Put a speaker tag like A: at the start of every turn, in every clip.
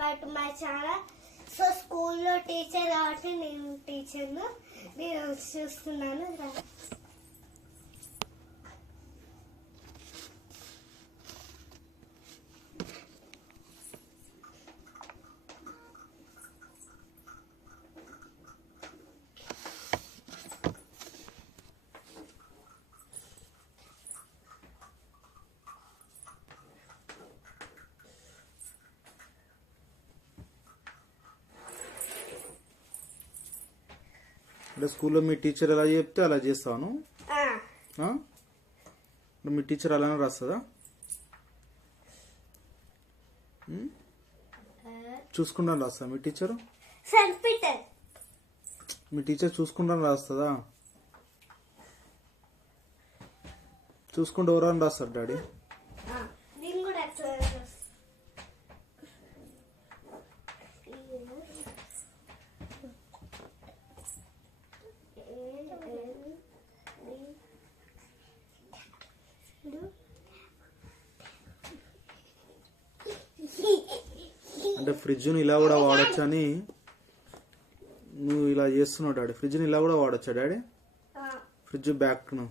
A: Back my channel so స్కూల్లో teacher కాబట్టి నేను టీచర్ను నేను చూస్తున్నాను.
B: అంటే స్కూల్లో మీ టీచర్ ఎలా చెప్తే అలా చేస్తాను. మీ టీచర్ అలానే రాస్తుందా? చూసుకుంటా రాస్తా మీ టీచర్? మీ టీచర్ చూసుకుంటా రాస్తుందా? చూసుకుంటూ ఎవరైనా రాస్తారు డాడీ? అంటే ఫ్రిడ్జ్ను ఇలా కూడా వాడచ్చా అని నువ్వు ఇలా చేస్తున్నావు డాడీ. ఫ్రిడ్జ్ని ఇలా కూడా వాడచ్చా డాడీ? ఫ్రిడ్జ్ బ్యాక్ను.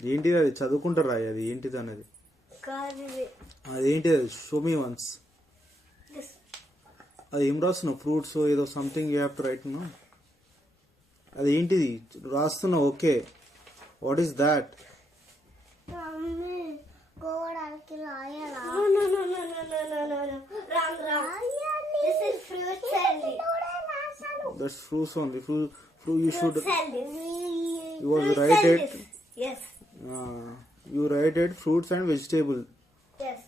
B: ఏంటిది అది? చదువుకుంటారా అది? ఏంటిది అనేది. అదేంటిది అది? Show me
A: once.
B: అది ఏం రాస్తున్నావు? ఫ్రూట్స్ ఏదో something you have to write no అది ఏంటిది రాస్తున్నావు okay what is that
A: God, I will kill Ayala. No, no, no, no, no, no, no, no, no. Ram, Ram. This is fruit salad.
B: That's fruits only. Fruit,
A: fruit you should.
B: You was right at.
A: Yes.
B: Uh, you write it fruits and vegetable.
A: Yes.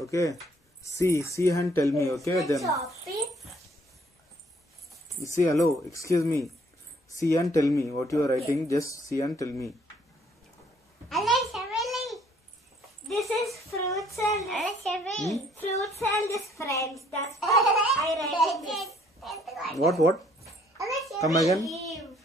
B: Okay. See, see and tell me. Okay then.
A: You
B: see, hello. Excuse me. See and tell me what you are writing. Just see and tell me.
A: I this is fruits and hmm? fruits and his friends. That's what I read this.
B: What what? Come again.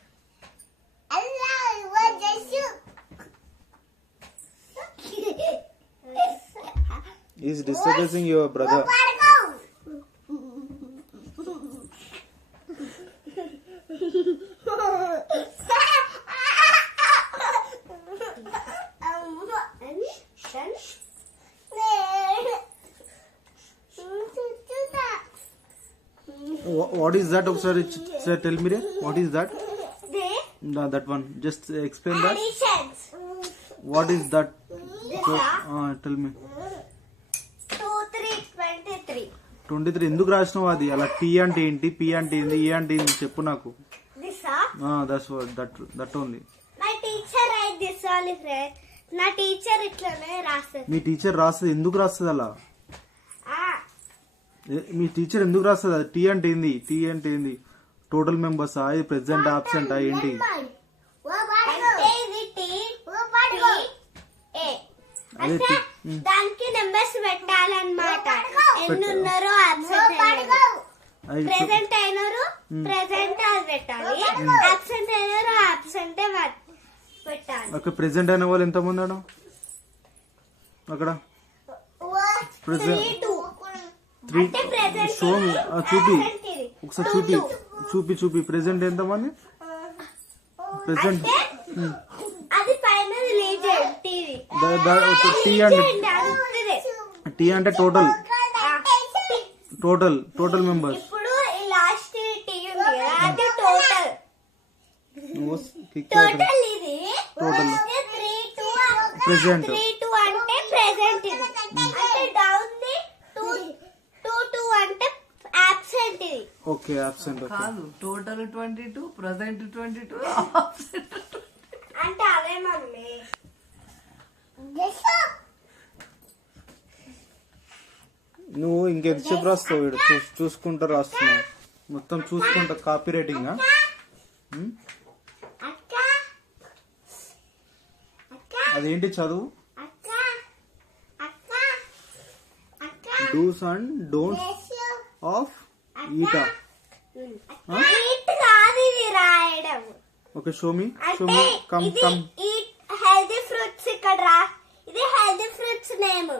B: He's disturbing your brother. That ఒకసారి tell me
A: ray
B: what is that that one
A: just
B: explain that. What
A: is that
B: tell me.
A: Twenty three
B: ఎందుకు రాసినావు అది? అలా tea అంటే ఏంటి? P అంటే ఏంటి ఏ అంటే ఏంటి చెప్పు నాకు.
A: That's that that friend. నా టీచర్ ఇట్లనే రాస్తుంది.
B: మీ టీచర్ రాస్తుంది. ఎందుకు రాస్తుంది అలా? మీ టీచర్ ఎందుకు రాస్తుంది? అది టీ అంటే ఏంది టీ అంటే ఏంది టోటల్ మెంబర్స్ ఇది ప్రెసెంట్ ఆబ్సెంట్ ఏంటి? ఉమ్.
A: దానికి నెంబర్స్ పెట్టాలన్నమాట. ఎన్ని ఉన్నారో ప్రెసెంట్ అయినారు. ప్రెసెంట్ అది పెట్టాలి. అబ్సెంట్ అయినారు అబ్సెంట్ పెట్టాలి.
B: ఓకే ప్రెసెంట్ అయిన వాళ్ళు ఎంతమంది ఆడ అక్కడ. Present.
A: త్రీ
B: షో చూపి. ఒకసారి చూపి చూపి చూపి. ప్రెసెంట్
A: ఎంత మంది ప్రెసెంట్
B: టీ అంటే టీ అంటే total total total members
A: total present okay absent okay కాదు
B: total
A: twenty two
B: present
A: twenty two అంటే అవే మమ్మీ.
B: నువ్వు ఇంకెంతసేపు రాస్తావు వీడు? చూ- చూసుకుంటా రాస్తున్నావు మొత్తం చూసుకుంటా కాపీ రైటింగ్
A: అక్క. అక్క.
B: అదేంటి చదువు?
A: అక్క. అక్క. అక్క.
B: Dos and don'ts of eta okay show me
A: show me
B: come
A: come healthy fruits ఇక్కడ రా. ఇది హెల్దీ ఫ్రూట్స్ నేమ్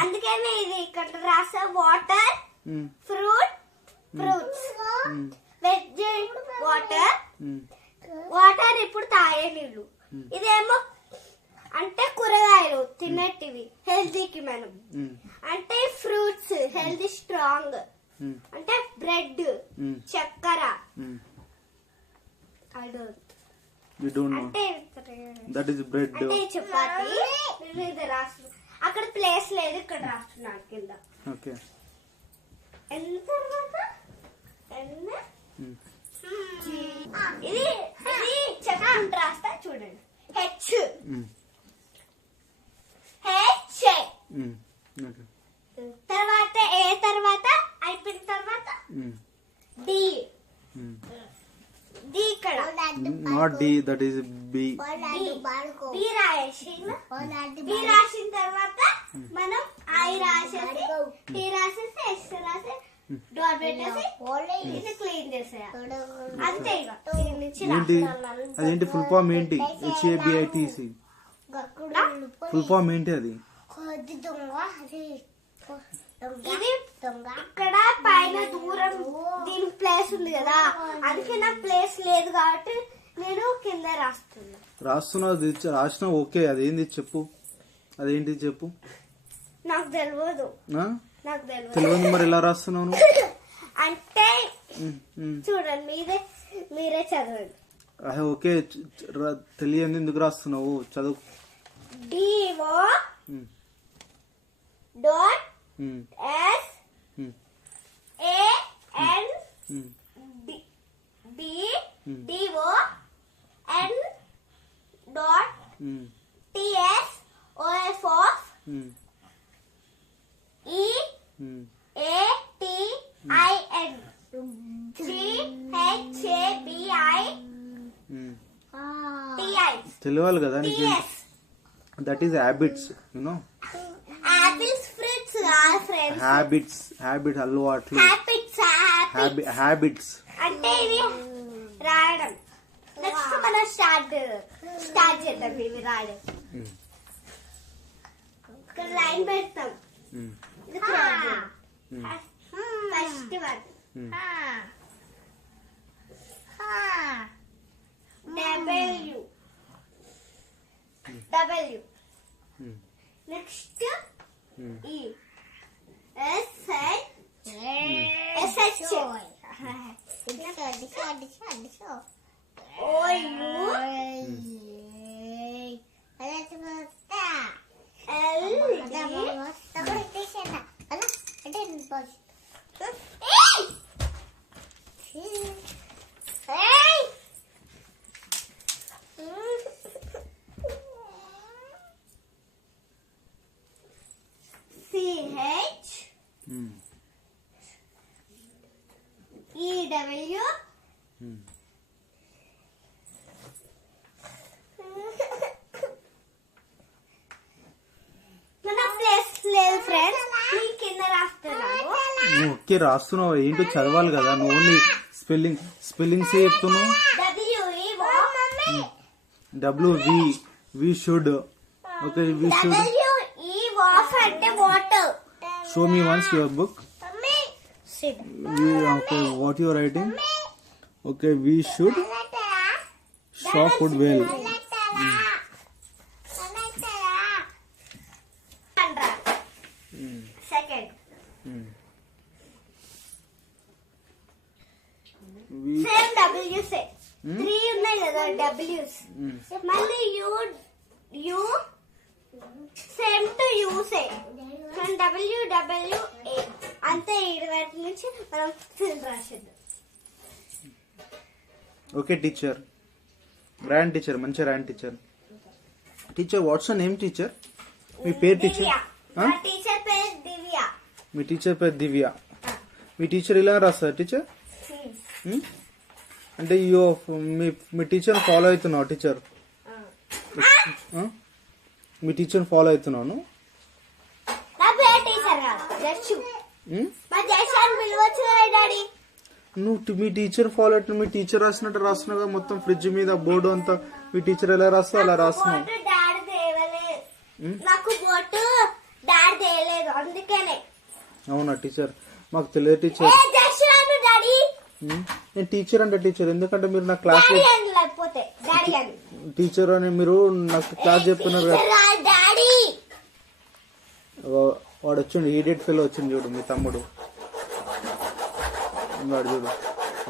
A: అందుకనే ఇది ఇక్కడ రాసా water
B: fruit
A: fruits veg
B: water
A: water ఇప్పుడు తాగే నీళ్ళు. ఇదేమో అంటే కూరగాయలు తినేటివి హెల్తీకి మనం.
B: ఉమ్,
A: అంటే ఫ్రూట్స్ హెల్తీ స్ట్రాంగ్ అంటే బ్రెడ్
B: ఉమ్,
A: చక్కెర.
B: Know.
A: అంటే
B: is bread.
A: అంటే చపాతి. నేను ఇది రాసు అక్కడ ప్లేస్ లేదు ఇక్కడ రాస్తున్నాను కింద. ఎన్ని
B: ఉమ్,
A: ఇది ఇది చెప్పుకుంటూ రాస్తా చూడండి. H
B: H. Okay.
A: తర్వాత ఏ తర్వాత అయిపోయిన తర్వాత
B: ఉమ్,
A: డి. డి ఇక్కడ.
B: D, that is B.
A: B రాయేసి B రాసిన తర్వాత మనం ఐ రాసేసి టీ రాసేసి ఎస్ రాసి డోర్ పెట్టేసి ఇది క్లీన్ చేసేయాలి. అంతే ఇక. దీని నుంచి
B: ఏంటి
A: రాస్తున్నాను.
B: అదేంటి ఫుల్ ఫామ్ ఏంటి? హెచ్ఏబిఐటిసి ఫుల్ ఫామ్ ఏంటి అది?
A: ఇది ఇక్కడ పైన దూరం దీని ప్లేస్ ఉంది కదా. అందుకే నాకు ప్లేస్ లేదు కాబట్టి నేను కింద రాస్తున్నా.
B: రాస్తున్నావు రాసినావు ఓకే. అదేంది చెప్పు. అదేంటి చెప్పు.
A: నాకు తెలియదు? నాకు తెలియదు
B: తెలియదు మరి ఎలా రాస్తున్నావు
A: అంటే. చూడండి మీరే మీరే చదవండి.
B: ఓకే. తెలియంది ఎందుకు రాస్తున్నావు? చదువు.
A: DO dot
B: um,
A: D D
B: Hmm.
A: DO N dot
B: um,
A: TS OF of
B: um,
A: E
B: um.
A: A T I N G H A B I
B: um.
A: T I
B: తెలియాలి కదా that
A: is habits you know
B: habits habit అలవాట్లు.
A: Habits habit
B: habits
A: అంటే ఇది రాయడం. Next మనం start start చేద్దాం ఇవి రాయడం. ఇక్కడ లైన్ పెడతాం. First one W W next ఈ É sete. É, é sete. Deixa eu, deixa eu, deixa eu, deixa eu. Oito. Olha se você. É
B: um. Tá bom, tá bom, deixa eu. Olha, cadê o bote?
A: Ei! Ei! Ei!
B: ఈ W. నువ్వు రాస్తున్నావు ఏంటో చదవాలి కదా నువ్వు
A: only spelling spellings చెప్తున్నావు. W
B: we we should. Okay we
A: should. show
B: me once your book mummy sit okay what your writing okay we should Shah food well
A: second
B: we
A: same W say three ఉన్నాయి కదా డబ్ల్యూస్ మళ్ళీ you you same to you Say W W A అంతే ఏడు వైపు నుంచి మనం రాసేద్దాం.
B: Okay teacher. Grand teacher మంచి grand teacher. Teacher what's name teacher? మీ పేరు టీచర్?
A: టీచర్ పేరు దివ్య.
B: మీ టీచర్ పేరు దివ్య. మీ టీచర్ ఇలా రాస్తారు టీచర్?
A: Hmm.
B: ఉమ్? అంటే యో మీ మీ టీచర్ ఫాలో అవుతున్నావు టీచర్? మీ టీచర్ ఫాలో అవుతున్నాను
A: నా పేరు టీచర్ కాదు జడ్షు
B: ఉమ్?
A: మా జడ్షు అని పిలవచ్చు కదా డాడీ
B: నువ్వు టి- మీ టీచర్ ఫాలో అవుతున్నా మీ టీచర్ రాసినట్టు రాస్తున్నావు మొత్తం ఫ్రిడ్జ్ మీద బోర్డు అంతా. మీ టీచర్ ఎలా రాస్తావు అలా రాస్తున్నావు. Hmm? అవునా టీచర్ మాకు తెలియదు టీచర్ ఉమ్, నేను టీచర్ అంటే టీచర్ ఎందుకంటే మీరు నా క్లాస్ టీచర్ అని మీరు నాకు క్లాస్ చెప్తున్నారు వాడు వచ్చిండు ఈడియట్ ఫెలో వచ్చింది చూడు మీ తమ్ముడు. వాడు చూడు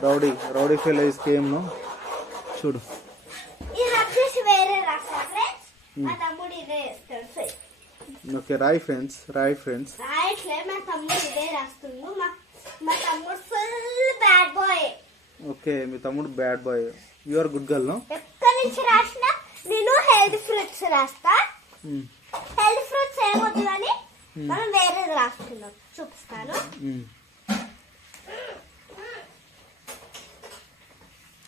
B: రౌడీ రౌడీ ఫెలో చూడు.
A: ఈ వేస్తాడు సరే.
B: ఓకే రాయ్ ఫ్రెండ్స్ రాయ్ ఫ్రెండ్స్. ఓకే మీ తమ్ముడు bad boy. You are good girl
A: ఎక్కడి నుంచి రాసినా నేను హెల్త్ ఫ్రూట్స్ రాస్తా. హెల్త్ ఫ్రూట్స్ ఏమవుతుందని మనం వేరేది రాస్తున్నాం చూపిస్తాను.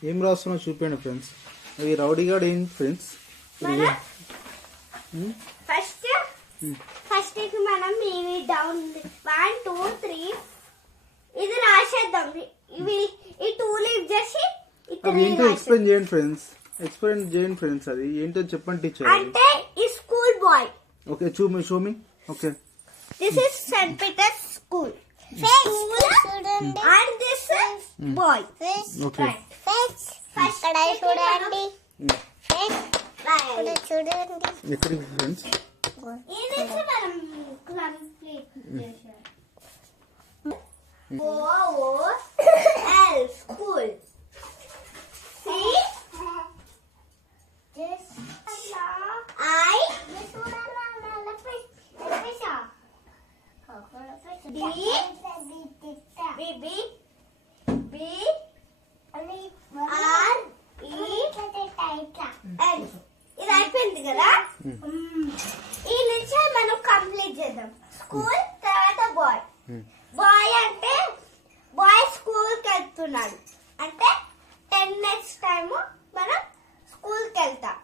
B: ఏం రాస్తున్నావు చూపించండి ఫ్రెండ్స్ అది రౌడీ గాడు ఏం ఫ్రెండ్స్
A: మన ఫస్ట్ ఫస్ట్ మనం ఇవి డౌన్ వన్ టూ త్రీ ఇది రాసేద్దాం. ఇవి ఈ టూ లీవ్ చేసి
B: అవి ఏంటో ఎక్స్ప్లెయిన్ చేయండి ఫ్రెండ్స్ ఎక్స్ప్లెయిన్ చేయండి ఫ్రెండ్స్ అది. ఏంటో చెప్పండి టీచర్
A: అంటే ఈ school boy
B: okay show me show me okay
A: this is Saint Peter's School and this boy
B: okay
A: first చూడండి చూడండి
B: ఎక్కడికి ఫ్రెండ్స్
A: ఇది మనం కంప్లీట్ చేసాం O L school. C I D B B B R E N ఇది అయిపోయింది కదా? ఈ నుంచి మనం కంప్లీట్ చేద్దాం. స్కూల్ తర్వాత బాయ్ బాయ్ అంటే బాయ్ స్కూల్కి వెళ్తున్నాడు. అంటే టెన్ నెక్స్ట్ టైం మనం స్కూల్కి వెళ్తాం.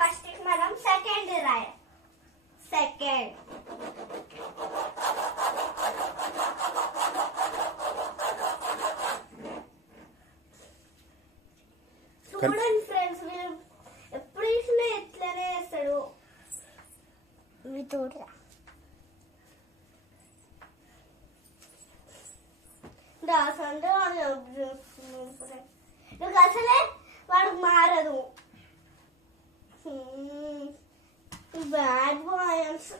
A: ఫస్ట్ మనం సెకండ్ రాయ. సెకండ్ చూడండి చూడరా. దాసంటే వాడు నీకు అసలే వాడు మారదు bad boys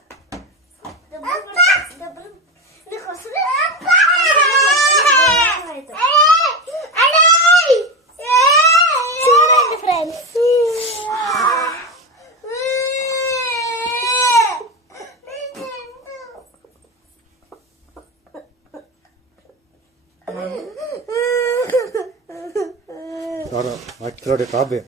C: Leute da wären.